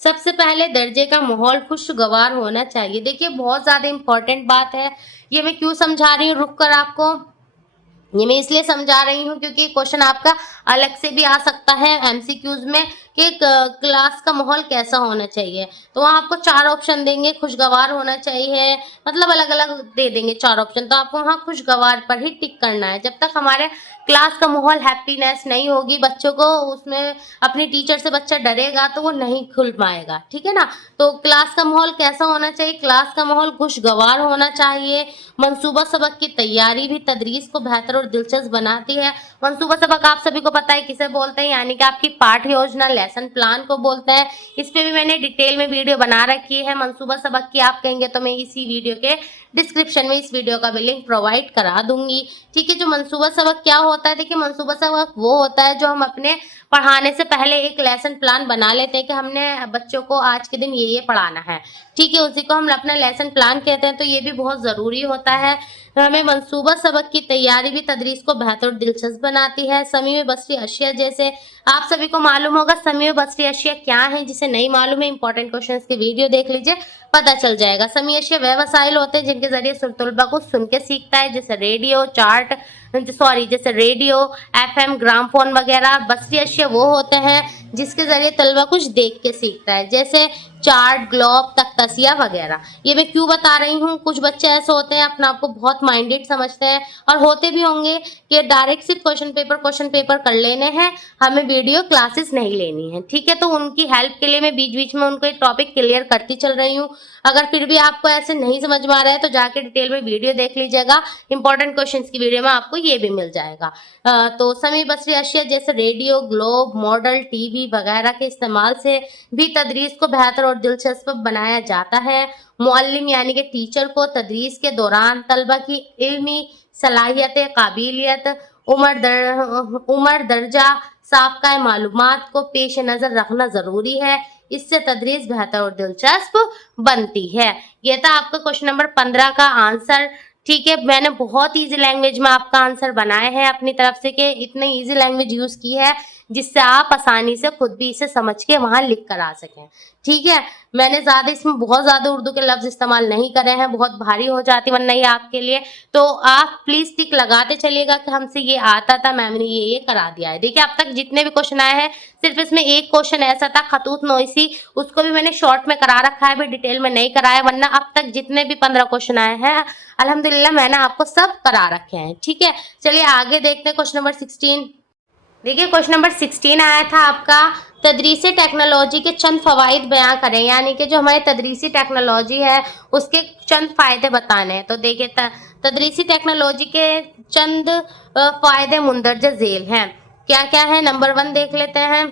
सबसे पहले दर्जे का माहौल खुशगवार होना चाहिए। देखिए बहुत ज्यादा इंपॉर्टेंट बात है, ये मैं क्यों समझा रही हूँ रुक कर आपको, ये मैं इसलिए समझा रही हूँ क्योंकि क्वेश्चन आपका अलग से भी आ सकता है एमसीक्यूज में कि क्लास का माहौल कैसा होना चाहिए। तो वहाँ आपको 4 ऑप्शन देंगे, खुशगवार होना चाहिए, मतलब अलग अलग दे देंगे 4 ऑप्शन, तो आपको वहाँ खुशगवार पर ही टिक करना है। जब तक हमारे क्लास का माहौल हैप्पीनेस नहीं होगी, बच्चों को उसमें अपनी टीचर से बच्चा डरेगा तो वो नहीं खुल पाएगा। ठीक है ना, तो क्लास का माहौल कैसा होना चाहिए, क्लास का माहौल खुशगवार होना चाहिए। मंसूबा सबक की तैयारी भी तदरीस को बेहतर और दिलचस्प बनाती है। मंसूबा सबक आप सभी को पता है किसे बोलते हैं, यानी कि आपकी पाठ योजना, लेसन प्लान को बोलते हैं। इस पे भी मैंने डिटेल में वीडियो बना रखी है मंसूबा सबक की, आप कहेंगे तो मैं इसी वीडियो के डिस्क्रिप्शन में इस वीडियो का भी लिंक प्रोवाइड करा दूंगी। ठीक है, जो मंसूबा सबक क्या होता है, देखिए मंसूबा सबक वो होता है जो हम अपने पढ़ाने से पहले एक लेसन प्लान बना लेते हैं कि हमने बच्चों को आज के दिन ये पढ़ाना है। ठीक है, उसी को हम अपना लेसन प्लान कहते हैं, तो ये भी बहुत ज़रूरी होता है। हमें मंसूबा सबक की तैयारी भी तदरीस को बेहतर और दिलचस्प बनाती है। समी में बसरी अशिया, जैसे आप सभी को मालूम होगा समी में बसरी अशिया क्या है, जिसे नहीं मालूम है इंपॉर्टेंट क्वेश्चन की वीडियो देख लीजिए, पता चल जाएगा। समी अशिया वह वसाइल होते हैं जिनके जरिए तलबा को सुन के सीखता है, जैसे रेडियो, एफएम, ग्रामफोन वगैरह। बसरी अशिया वो होते हैं जिसके जरिए तलबा कुछ देख के सीखता है, जैसे चार्ट, ग्लोब, तख्तसिया वगैरह। ये मैं क्यों बता रही हूँ, कुछ बच्चे ऐसे होते हैं अपने आप को बहुत माइंडेड समझते हैं, और होते भी होंगे कि डायरेक्ट सिर्फ क्वेश्चन पेपर कर लेने हैं, हमें वीडियो क्लासेस नहीं लेनी है। ठीक है, तो उनकी हेल्प के लिए मैं बीच बीच में उनको एक टॉपिक क्लियर करती चल रही हूँ। अगर फिर भी आपको ऐसे नहीं समझ में आ रहा है तो जाके डिटेल में वीडियो देख लीजिएगा, इंपॉर्टेंट क्वेश्चंस की वीडियो में आपको ये भी मिल जाएगा। तो समी बसरी अशिया जैसे रेडियो, ग्लोब, मॉडल, टीवी वगैरह के इस्तेमाल से भी तदरीस को बेहतर और दिलचस्प बनाया जाता है। मुअल्लिम यानी कि टीचर को तदरीस के दौरान तलबा की इल्मी सलाहियत, काबिलियत, उम्र दर्जा, साबका मालूमात को पेश नज़र रखना ज़रूरी है। इससे तदरीस बेहतर और दिलचस्प बनती है। ये था आपका क्वेश्चन नंबर 15 का आंसर। ठीक है, मैंने बहुत इजी लैंग्वेज में आपका आंसर बनाए हैं अपनी तरफ से, कि इतनी इजी लैंग्वेज यूज़ की है जिससे आप आसानी से खुद भी इसे समझ के वहाँ लिख कर आ सकें। ठीक है, मैंने ज़्यादा इसमें बहुत ज़्यादा उर्दू के लफ्ज़ इस्तेमाल नहीं करे हैं, बहुत भारी हो जाती वरना ये आपके लिए। तो आप प्लीज़ टिक लगाते चलिएगा कि हमसे ये आता था, मैम ने ये करा दिया है। देखिए अब तक जितने भी क्वेश्चन आए हैं, सिर्फ इसमें एक क्वेश्चन ऐसा था खतूत नोइसी, उसको भी मैंने शॉर्ट में करा रखा है, भी डिटेल में नहीं कराया, वरना अब तक जितने भी 15 क्वेश्चन आए हैं अल्हम्दुलिल्लाह मैंने आपको सब करा रखे हैं। ठीक है, चलिए आगे देखते हैं क्वेश्चन नंबर 16। देखिए क्वेश्चन नंबर 16 आया था आपका, तदरीसी टेक्नोलॉजी के चंद फ़वाइद बयां करें, यानी कि जो हमारी तदरीसी टेक्नोलॉजी है उसके चंद फ़ायदे बताने हैं। तो देखिए तदरीसी टेक्नोलॉजी के चंद फ़ायदे मुंदरज झेल हैं, क्या क्या है। नंबर 1 देख लेते हैं।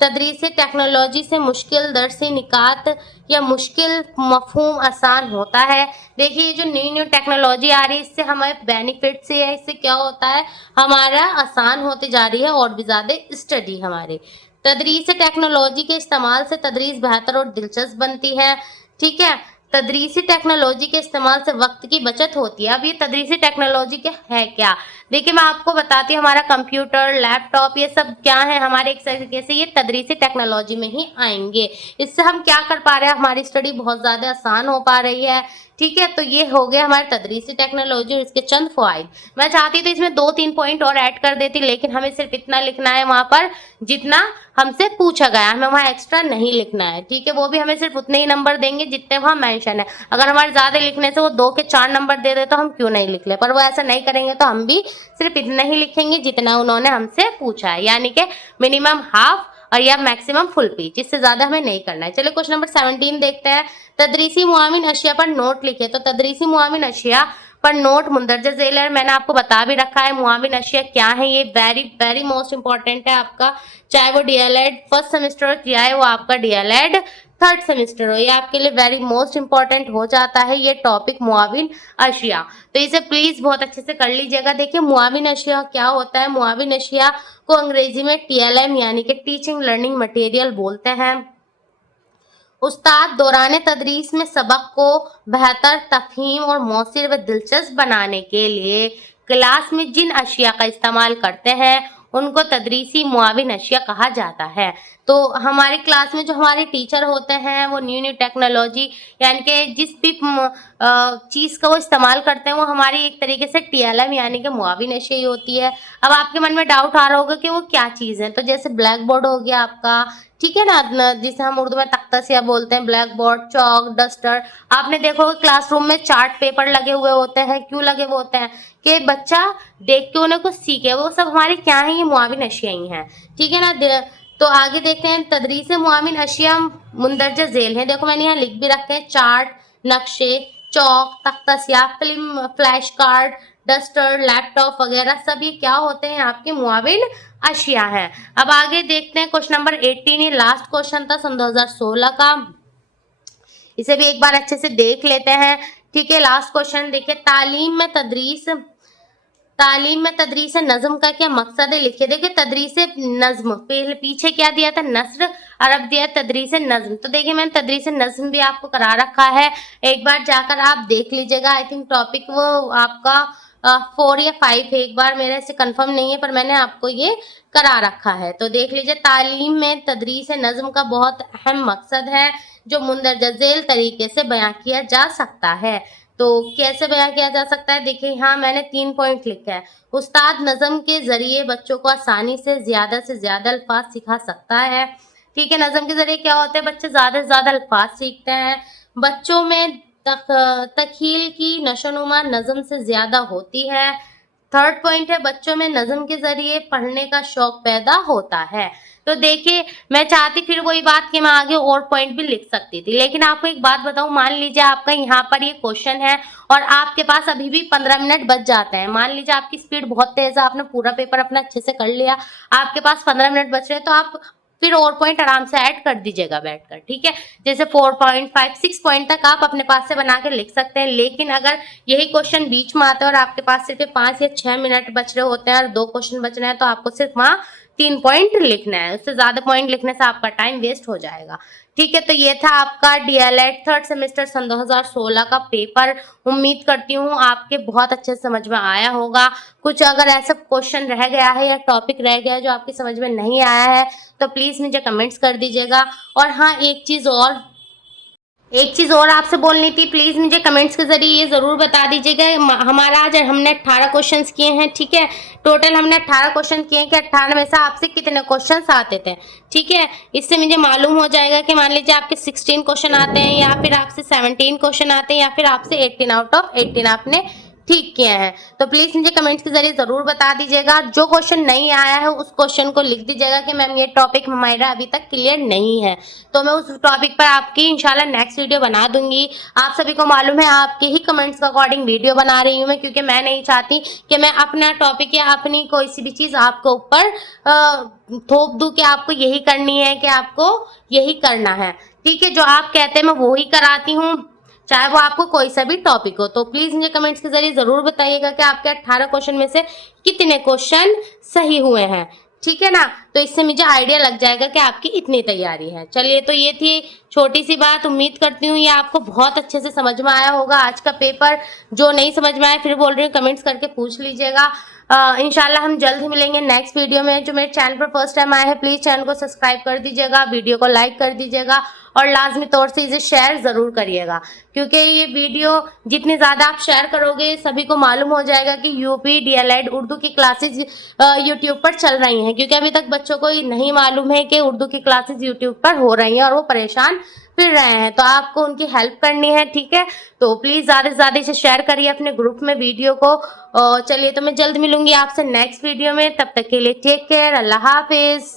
तदरीसी टेक्नोलॉजी से मुश्किल दरसी निकात या मुश्किल मफहूम आसान होता है। देखिए ये जो न्यू टेक्नोलॉजी आ रही है इससे हमें बेनिफिट से है, इससे क्या होता है हमारा आसान होती जा रही है और भी ज़्यादा स्टडी हमारे। तदरीस टेक्नोलॉजी के इस्तेमाल से तदरीस बेहतर और दिलचस्प बनती है। ठीक है, तदरीसी टेक्नोलॉजी के इस्तेमाल से वक्त की बचत होती है। अब ये तदरीसी टेक्नोलॉजी के है क्या, देखिए मैं आपको बताती हूँ, हमारा कंप्यूटर, लैपटॉप, ये सब क्या है हमारे एक तरीके से ये तदरीसी टेक्नोलॉजी में ही आएंगे। इससे हम क्या कर पा रहे हैं, हमारी स्टडी बहुत ज़्यादा आसान हो पा रही है। ठीक है, तो ये हो गया हमारे तदरीसी टेक्नोलॉजी और इसके चंद फ़वाइद। मैं चाहती तो इसमें 2-3 पॉइंट और ऐड कर देती, लेकिन हमें सिर्फ इतना लिखना है वहाँ पर जितना हमसे पूछा गया, हमें वहाँ एक्स्ट्रा नहीं लिखना है, ठीक है। वो भी हमें सिर्फ उतने ही नंबर देंगे जितने वहाँ मेंशन है। अगर हमारे ज़्यादा लिखने से वो 2 के 4 नंबर दे दे तो हम क्यों नहीं लिख ले, पर वो ऐसा नहीं करेंगे तो हम भी सिर्फ इतना ही लिखेंगे जितना उन्होंने हमसे पूछा है, यानी कि मिनिमम हाफ और या मैक्सिमम फुल पेज, इससे ज़्यादा हमें नहीं करना है। चलिए क्वेश्चन नंबर 17 देखते हैं। तदरीसी मुआविन अशिया पर नोट लिखे। तो तदरीसी मुआविन अशिया पर नोट मुंदरजा झेल है, मैंने आपको बता भी रखा है मुआविन अशिया क्या है। ये वेरी वेरी मोस्ट इंपॉर्टेंट है आपका, चाहे वो डीएलएड फर्स्ट सेमेस्टर हो चाहे वो आपका डीएलएड थर्ड सेमेस्टर हो, ये आपके लिए वेरी मोस्ट इंपॉर्टेंट हो जाता है ये टॉपिक मुआविन अशिया। तो इसे प्लीज बहुत अच्छे से कर लीजिएगा। देखिए मुआविन अशिया क्या होता है। मुआविन अशिया को अंग्रेजी में टीएलएम यानी कि टीचिंग लर्निंग मटेरियल बोलते हैं। उस्ताद दौरान तदरीस में सबक को बेहतर तफहीम और मौसिर व दिलचस्प बनाने के लिए क्लास में जिन अशिया का इस्तेमाल करते हैं उनको तदरीसी मुआविन अशिया कहा जाता है। तो हमारी क्लास में जो हमारे टीचर होते हैं वो न्यू न्यू टेक्नोलॉजी यानी कि जिस भी चीज़ का वो इस्तेमाल करते हैं वो हमारी एक तरीके से टीएलएम यानी कि मुआविन अशिया ही होती है। अब आपके मन में डाउट आ रहा होगा कि वो क्या चीज़ है। तो जैसे ब्लैक बोर्ड हो गया आपका, ठीक है ना, जिसे हम उर्दू में तख्तासिया बोलते हैं, ब्लैक बोर्ड, चौक, डस्टर। आपने देखो क्लासरूम में चार्ट पेपर लगे हुए होते हैं, क्यों लगे हुए होते हैं कि बच्चा देख के उन्हें कुछ सीखे। वो सब हमारे क्या है, ये मुआविन अशिया ही हैं, ठीक है ना। तो आगे देखते हैं तदरीस मुआविन अशिया मुंदरजा झेल है। देखो मैंने यहाँ लिख भी रखे हैं, चार्ट, नक्शे, चौक, तख्तासिया, film, flash card, duster, laptop वगैरह सब ये क्या होते हैं आपके मुआविन अशिया है। अब आगे देखते हैं क्वेश्चन नंबर 18, ये लास्ट क्वेश्चन था सन 2016 का, इसे भी एक बार अच्छे से देख लेते हैं, ठीक है। लास्ट क्वेश्चन देखिए, तालीम में तदरीस नज़्म का क्या मकसद है, लिखिए। देखिए तदरीस नज़्म पीछे क्या दिया था, नस्र, और अब दिया तदरीस नज़्म। तो देखिए मैंने तदरीस नज़्म भी आपको करा रखा है, एक बार जाकर आप देख लीजिएगा। आई थिंक टॉपिक वो आपका 4 या 5 है, एक बार मेरे से कंफर्म नहीं है पर मैंने आपको ये करा रखा है, तो देख लीजिए। तालीम में तदरीस नज़्म का बहुत अहम मकसद है जो मुंदरजा झेल तरीके से बयां किया जा सकता है। तो कैसे बयां किया जा सकता है, देखिए यहाँ मैंने 3 पॉइंट लिखा है। उस्ताद नज़्म के जरिए बच्चों को आसानी से ज्यादा अल्फाज सिखा सकता है, ठीक है। नज़्म के जरिए क्या होता है, बच्चे ज्यादा से ज्यादा अल्फाज सीखते हैं। बच्चों में तखील की नशोनुमा नज़्म से ज्यादा होती है। थर्ड पॉइंट है, बच्चों में नज़्म के जरिए पढ़ने का शौक पैदा होता है। तो देखिए मैं चाहती फिर वही बात कि मैं आगे और पॉइंट भी लिख सकती थी, लेकिन आपको एक बात बताऊं, मान लीजिए आपका यहाँ पर ये क्वेश्चन है और आपके पास अभी भी 15 मिनट बच जाते हैं। मान लीजिए आपकी स्पीड बहुत तेज है, आपने पूरा पेपर अपना अच्छे से कर लिया, आपके पास 15 मिनट बच रहे हैं, तो आप फिर और पॉइंट आराम से ऐड कर दीजिएगा बैठकर, ठीक है। जैसे 4.5 6 पॉइंट तक आप अपने पास से बना के लिख सकते हैं। लेकिन अगर यही क्वेश्चन बीच में आता है और आपके पास सिर्फ 5 या 6 मिनट बच रहे होते हैं और 2 क्वेश्चन बच रहे हैं, तो आपको सिर्फ वहाँ 3 पॉइंट लिखना है, उससे ज्यादा पॉइंट लिखने से आपका टाइम वेस्ट हो जाएगा, ठीक है। तो ये था आपका डीएलएड थर्ड सेमेस्टर सन 2016 का पेपर। उम्मीद करती हूँ आपके बहुत अच्छे से समझ में आया होगा। कुछ अगर ऐसा क्वेश्चन रह गया है या टॉपिक रह गया है जो आपकी समझ में नहीं आया है तो प्लीज मुझे कमेंट्स कर दीजिएगा। और हाँ, एक चीज और आपसे बोलनी थी, प्लीज मुझे कमेंट्स के जरिए ये जरूर बता दीजिएगा। हमारा आज हमने 18 क्वेश्चंस किए हैं, ठीक है। टोटल हमने 18 क्वेश्चन किए हैं कि 18 में से आपसे कितने क्वेश्चंस आते थे, ठीक है। इससे मुझे मालूम हो जाएगा कि मान लीजिए आपके 16 क्वेश्चन आते हैं या फिर आपसे 17 क्वेश्चन आते हैं या फिर आपसे 18 आउट ऑफ 18 आपने ठीक किए हैं। तो प्लीज मुझे कमेंट्स के जरिए जरूर बता दीजिएगा। जो क्वेश्चन नहीं आया है उस क्वेश्चन को लिख दीजिएगा कि मैम ये टॉपिक हमारा अभी तक क्लियर नहीं है, तो मैं उस टॉपिक पर आपकी इंशाल्लाह नेक्स्ट वीडियो बना दूंगी। आप सभी को मालूम है आपके ही कमेंट्स के अकॉर्डिंग वीडियो बना रही हूँ मैं, क्योंकि मैं नहीं चाहती कि मैं अपना टॉपिक या अपनी कोई सी भी चीज आपके ऊपर थोप दूं कि आपको यही करनी है, कि आपको यही करना है, ठीक है। जो आप कहते हैं मैं वो ही कराती हूँ, चाहे वो आपको कोई सा भी टॉपिक हो। तो प्लीज मुझे कमेंट्स के जरिए जरूर बताइएगा कि आपके 18 क्वेश्चन में से कितने क्वेश्चन सही हुए हैं, ठीक है ना। तो इससे मुझे आइडिया लग जाएगा कि आपकी इतनी तैयारी है। चलिए, तो ये थी छोटी सी बात। उम्मीद करती हूँ ये आपको बहुत अच्छे से समझ में आया होगा आज का पेपर। जो नहीं समझ में आया फिर बोल रही हूँ कमेंट्स करके पूछ लीजिएगा। इंशाल्लाह हम जल्द ही मिलेंगे नेक्स्ट वीडियो में। जो मेरे चैनल पर फर्स्ट टाइम आए हैं प्लीज चैनल को सब्सक्राइब कर दीजिएगा, वीडियो को लाइक कर दीजिएगा और लाजमी तौर से इसे शेयर जरूर करिएगा, क्योंकि ये वीडियो जितनी ज़्यादा आप शेयर करोगे सभी को मालूम हो जाएगा कि यूपी डीएलएड उर्दू की क्लासेस यूट्यूब पर चल रही हैं। क्योंकि अभी तक बच्चों को ये नहीं मालूम है कि उर्दू की क्लासेस यूट्यूब पर हो रही हैं और वो परेशान फिर रहे हैं, तो आपको उनकी हेल्प करनी है, ठीक है। तो प्लीज़ ज़्यादा से ज़्यादा इसे शेयर करिए अपने ग्रुप में वीडियो को। और चलिए, तो मैं जल्द मिलूंगी आपसे नेक्स्ट वीडियो में, तब तक के लिए टेक केयर, अल्लाह हाफिज़।